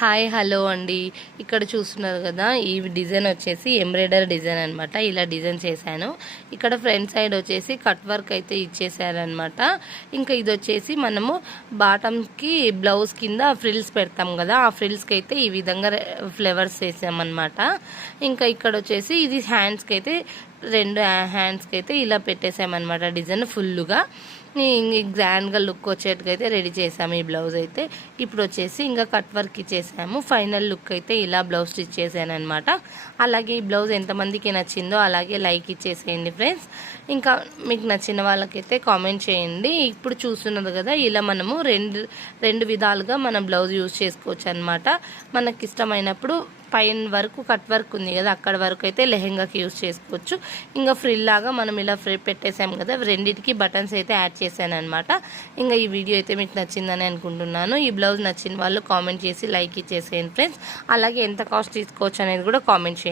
Hi hello అండి. ఇక్కడ చూస్తున్నారు కదా, ఈ డిజైన్ వచ్చేసి ఎంబ్రాయిడరీ డిజైన్ అనమాట. ఇలా డిజైన్ చేశాను. ఇక్కడ ఫ్రంట్ సైడ్ వచ్చేసి కట్ వర్క్ అయితే ఇచ్చేసారనమాట. ఇంకా ఇది వచ్చేసి మనము బాటమ్కి బ్లౌజ్ కింద ఫ్రిల్స్ పెడతాం కదా, ఆ ఫ్రిల్స్కి అయితే ఈ విధంగా ఫ్లవర్స్ వేసామన్నమాట. ఇంకా ఇక్కడ వచ్చేసి ఇది హ్యాండ్స్కి అయితే రెండు హ్యాండ్స్కి అయితే ఇలా పెట్టేసామన్నమాట. డిజైన్ ఫుల్గా గ్రాండ్గా లుక్ వచ్చేట్టుకైతే రెడీ చేసాము ఈ బ్లౌజ్ అయితే. ఇప్పుడు వచ్చేసి ఇంకా కట్ వర్క్ ఇచ్చేసాము. ఫైనల్ లుక్ అయితే ఇలా బ్లౌజ్ స్టిచ్ చేశాను అనమాట. అలాగే ఈ బ్లౌజ్ ఎంతమందికి నచ్చిందో అలాగే లైక్ ఇచ్చేసేయండి ఫ్రెండ్స్. ఇంకా మీకు నచ్చిన వాళ్ళకైతే కామెంట్ చేయండి. ఇప్పుడు చూస్తున్నది కదా, ఇలా మనము రెండు విధాలుగా మనం బ్లౌజ్ యూజ్ చేసుకోవచ్చు అనమాట. మనకి ఇష్టమైనప్పుడు పైన వరకు కట్ వర్క్ ఉంది కదా, అక్కడ వరకు అయితే లెహెంగాకి యూజ్ చేసుకోవచ్చు. ఇంకా ఫ్రిల్ లాగా మనం ఇలా పెట్టేసాం కదా, రెండింటికి బటన్స్ అయితే యాడ్ చేశాను అనమాట. ఇంకా ఈ వీడియో అయితే మీకు నచ్చిందని అనుకుంటున్నాను. ఈ బ్లౌజ్ నచ్చిన వాళ్ళు కామెంట్ చేసి లైక్ ఇచ్చేసేయండి ఫ్రెండ్స్. అలాగే ఎంత కాస్ట్ తీసుకోవచ్చు అనేది కూడా కామెంట్ చేయండి.